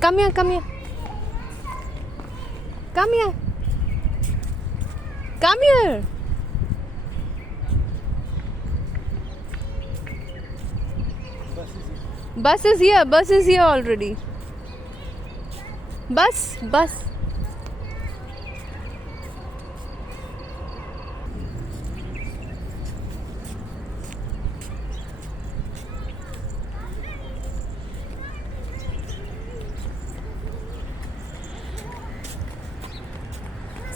Come here, come here. Come here. Come here. Bus is here. Bus is here already. Bus.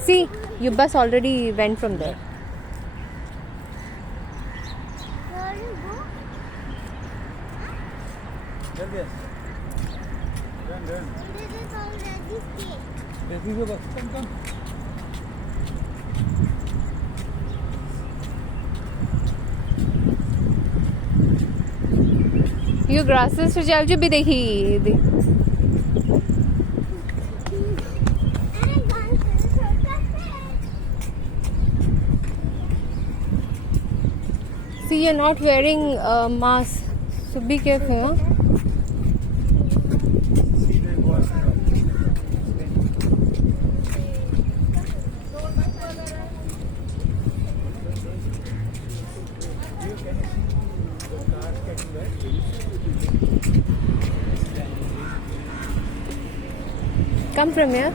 See, your bus already went from there. Where you go? Yes. Run. This is already stayed. Yes, we go back. Come. You grasses to चल जो भी देखी See, you're not wearing a mask, so be careful. Huh? See the boss. You can see the cars getting wet. Come from here.